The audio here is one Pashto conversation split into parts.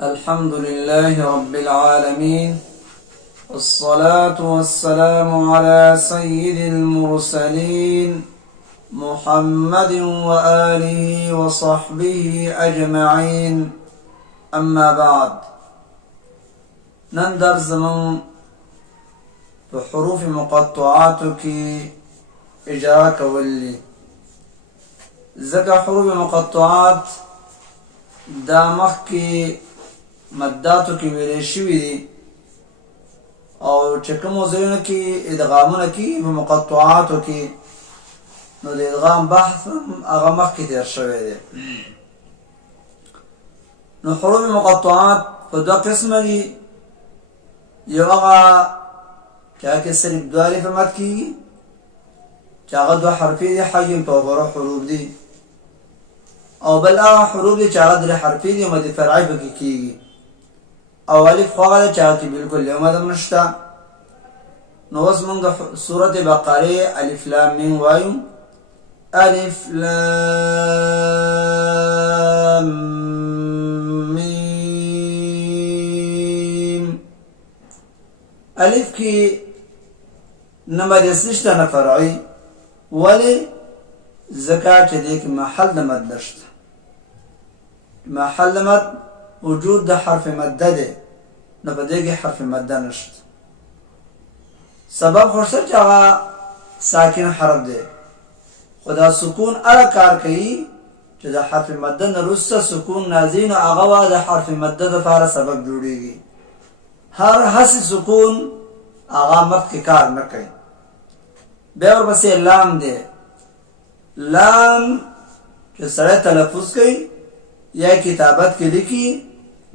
الحمد لله رب العالمين، والصلاة والسلام على سيد المرسلين محمد وآله وصحبه أجمعين. أما بعد، نندر زمن بحروف مقطعاتك إجراك واللي زكا حروف مقطعات دامخ کی مداتو کی ویلې شوي دي او چې کومو ځایونو کې ادغامونه کې په مقطعاتو کې نو د ادغام بحث هغه مخکې تېر شوی دی. نو حروف مقطعات په دوه قسمه دي. یو هغه چې هغه کې صرف دوه الف مد کېږي چې هغه دوه حرفي دي، حي په غوره حروف دي، او بل هغه حروف دي چې هغه درې حرفي دي او مد فرعي پکې کېږي. او الف خو هغه ده چې هغه کې بلکل یو مد هم نشته. نو اوس موږ سورة بقرې الف لام میم وایو. الف لام میم. الف کې نه مد نشته نه فرعي. ولې؟ ځکه چې دې کې محل د مد نشته. محل مد وجود د حرف مده دی، نو په دې کې حرف مده نشته. سبب خو شته چې هغه ساکن حرف دی، خو دا سکون هغه کار کوي چې د حرف مده نه وروسته سکون نازي، نو هغه د حرف مده دپاره سبب جوړېږي. هر هسې سکون هغه مخکې کار نه کوي. بیا ورپسې لام دی. لام چې سړی تلفظ کوي یا کتابت کې لیکي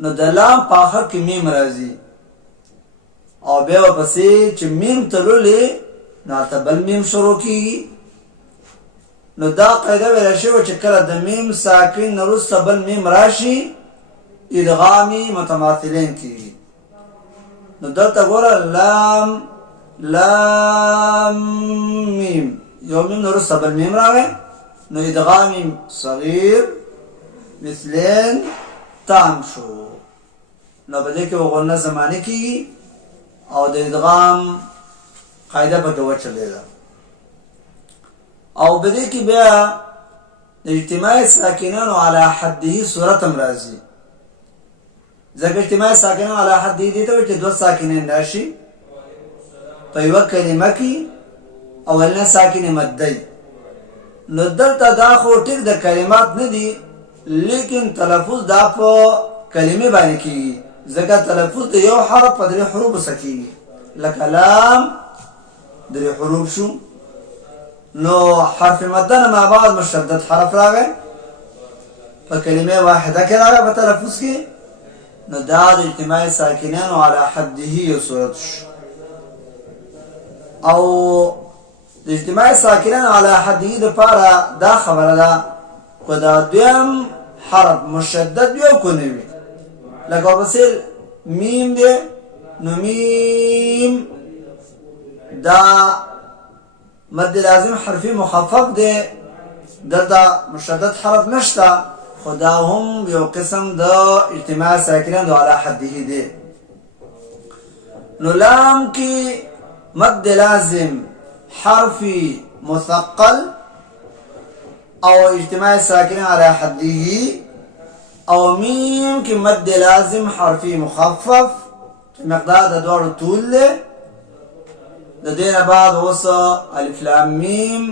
نو د لام په آخر کې میم راځي، او بیا ورپسې چې میم تلولې نو هلته بل میم شروع کېږي. نو دا قاعده ویل شوې چې کله د میم ساکن نه وروسته بل میم راشي ادغامي متماثلین کېږي. نو دلته ګوره لام لام میم، یو میم نه وروسته بل میم راغی، نو ادغام صغیر مثلین تام شو. نو په دې کې غنه زمانه کېږي او د ادغام قاعده پکې وچلېده. او په دې کې بیا د اجتماع ساکنانو علی حده صورت هم راځي. ځکه اجتماع ساکنانو علی حده دې ته وایي چې دوه ساکنین راشي په یوه کلمه کې اولنه ساکن مدی. نو دلته دا خو ټیک د کلمات نه دي، لیکن تلفظ دا په کلمې باندې کېږي، ځکه تلفظ د یو حرف په درې حروفو څخه کېږي. لکه لام درې حروف شو، نو حرف مده نه مع بعض مشدد حرف راغی په کلمې واحده کې راغی په تلفظ کې، نو دا د اجتماع ساکنانو علی حده یو صورت شو. او د اجتماع ساکنانو علی حده دپاره دا خبره ده که دا دویم حرف مشدد وي او که نه وي. لکه ورپسې میم دی، نو میم دا مد لازم حرفي مخفف دی، دلته مشدد حرف نشته، خو دا هم یو قسم د اجتماع ساکنانو علی حده دی. نو لام کې مد لازم حرفي مثقل او اجتماع ساکنان علی حده، او میم کې مد لازم حرفي مخفف مقدار د دواړو طول دی. د دې نه بعد اوس الف لام میم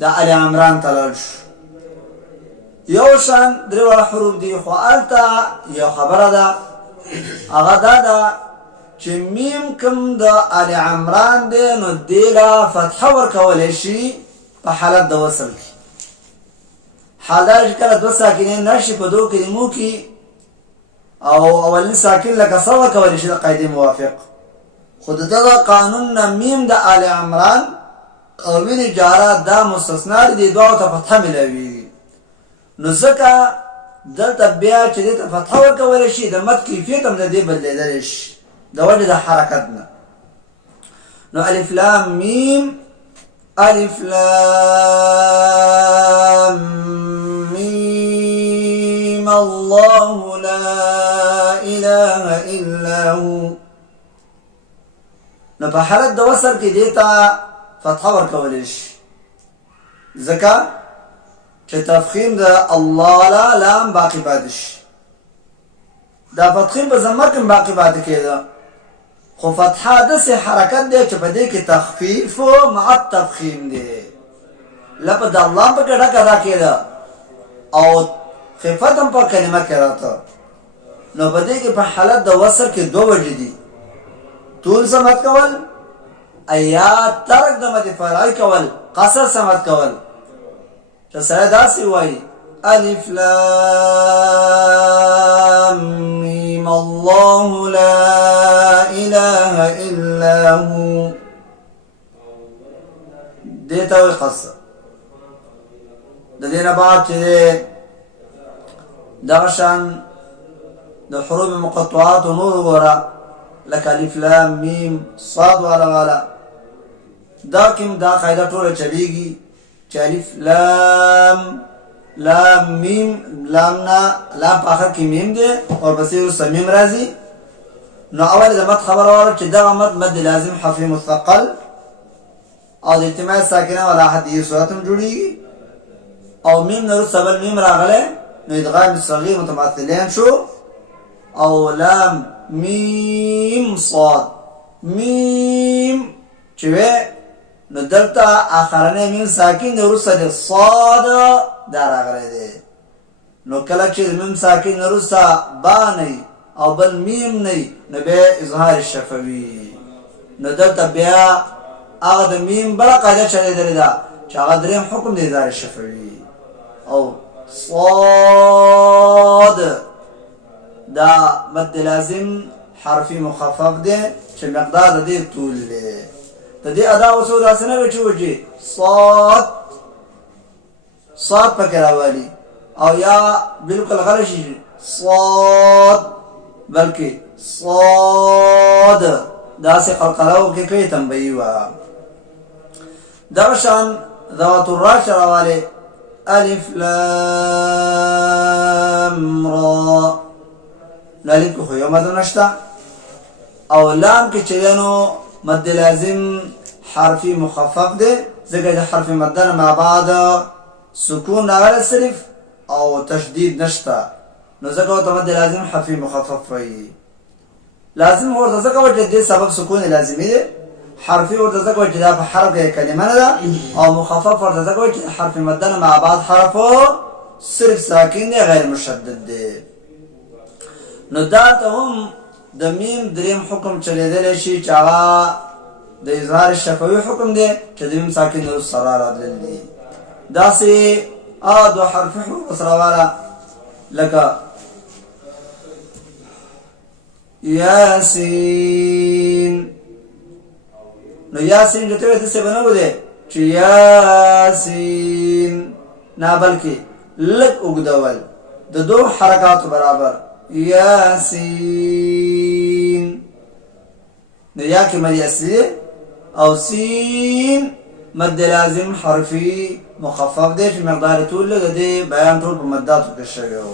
د آل عمران ته لاړ شو. یو شان درې واړه حروف دي، خو هلته یو خبره ده، هغه دا ده چې میم کوم د آل عمران دی نو دې له فتحه ورکولی شي په حالت د وصل کې. حال دا چې کله دوه ساکنین راشي په دوه کلمو کې او اولین ساکن لکه څه ورکولی شي د قاعدې موافق. خو د دغه قانون نه میم د آل عمران او مین جاره دا مستثنا دي، دواړو ته فتحه ملاویږي. نو ځکه دلته بیا چې دې ته فتحه ورکولی شي د مد کیفیت هم د دې بدلېدلی شي د وجه د حرکت نه. نو الف لام میم، الف لام میم، الله لا إله إلا هو. نو په حالت د وصل کې دیتا فتحه ورکولی شي، ځکه چې تفخیم د الله لا لام باقي پاتې شي. دا فتحیم په ضمه کې باقي پاتې کېده، خو فتحه داسې حرکت دی چې په دې کې تخفیف مع التفخیم دی. لفظ د الله په کې ډکه ادا کېده او خفت هم په کلمه کې راته. نو په دې کې په حالت د وصل کې دوه وجې دي، طول سمت کول یا ترک د مد فرعي کول، قصر سمت کول. چې سره داسې وایي الف لام میم الله لا اله الا هو، دې ته وایي قصر. د دې نه بعد چې دغه شان د حروف مقطعات و نور وګوره، لکه الف لام میم صاد والا دا کوم دا قاعده ټوله چلیږي چې الف لام میم، لام نه لام په آخر کې میم دی او پسې وروسته میم راځي. نو اول د مد خبره وره چې دغه مد لازم حرف مثقل او د اجتماع ساکنه ولا حدیث صورت هم جوړیږي، او میم نه وروسته بل میم راغلی نو ادغام صغیر متماثلین شو. او لام میم صاد میم چې وی نو دلته آخرنی میم ساکن دی، وروسته د صاد دا راغلی دی. نو کله چې د میم ساکن نه وروسته با نه او بل میم نه نو بیا اظهار شفوي. نو دلته بیا هغه د میم بله قاعده چلېدلې ده چې هغه دریم حکم د اظهار شفوي. او صاد دا مد لازم حرفی مخفف دی چې مقدار د دې طول دی. د دې ادا اوسو داسې نه وي چې وجي صاد پکې راوالي او یا بالکل غلط شي صاد، بلکې صاد داسې قلقلو کې کوي تنبیه وه. دغه شان ذوات الراش راوالی الف لام را، لالف کې خو یو مد نشته، او لام کې چې نو مد لازم حرفی مخفف دی ځکه د حرف مد نه ما بعد سکون راغلی صرف او تشدید نشته، نو ځکه ورته مد لازم حرفی مخفف وایي. لازم ورته ځکه وایي چې دې سبب سکون لازمي دی، حرفی ورته ځکه وایي چې دا په حرف کې کلمه نه ده، او مخفف ورته ځکه وایي چې حرف مد نه ما بعد حرف صرف ساکن دی غیر مشدد دی. نو دا ته هم د میم دریم حکم چلیدلی شي چې هغه د اظهار شفوي حکم دی چې د میم ساکن نه وروسته راتلل دي. داسې دو حرف حروف سره والا لکه یاسین. نو یاسین جو ته وایي داسې به نه ودی چې یاسین نه، بلکې لږ اوږدول د دو حرکاتو برابر یاسین. نو یا کې مد اصلي او سین مد لازم حرفی مخفف دی چې مقدار طول لږ دی، بیان ټول په مداتو کې شوی و.